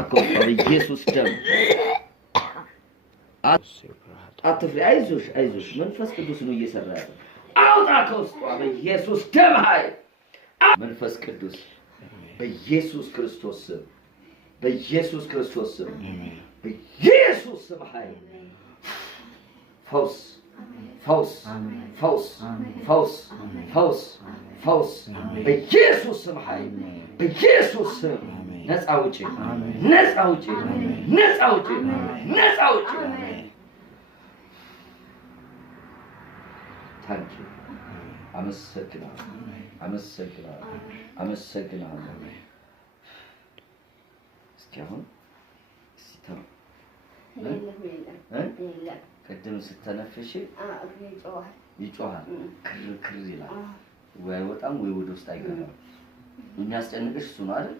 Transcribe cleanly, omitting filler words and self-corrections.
በኢየሱስ ደም አትፍሪ አይዞሽ መንፈስ ቅዱስ ነው እየሰራ ያለው አውጣ ከውስጧ በኢየሱስ ደም ኃይል መንፈስ ቅዱስ በኢየሱስ ክርስቶስ ስም በኢየሱስ ክርስቶስ ስም በኢየሱስ ስም ኃይል ፈውስ ፈውስ ፈውስ ፈውስ ፈውስ ፈውስ በኢየሱስ ስም ኃይል በኢየሱስ ስም ነፃ ውጪ ነፃ ውጪ ነፃ ውጪ ነፃ ውጪ ታንኪ አመሰግናለሁ እስኪ አሁን ሲተም ቅድም ስተነፍሽ ይጮሃል ክር ይላል ወይ ወጣም ወይ ወደ ውስጥ አይገባም የሚያስጨንቅሽ እሱ ነው አይደል?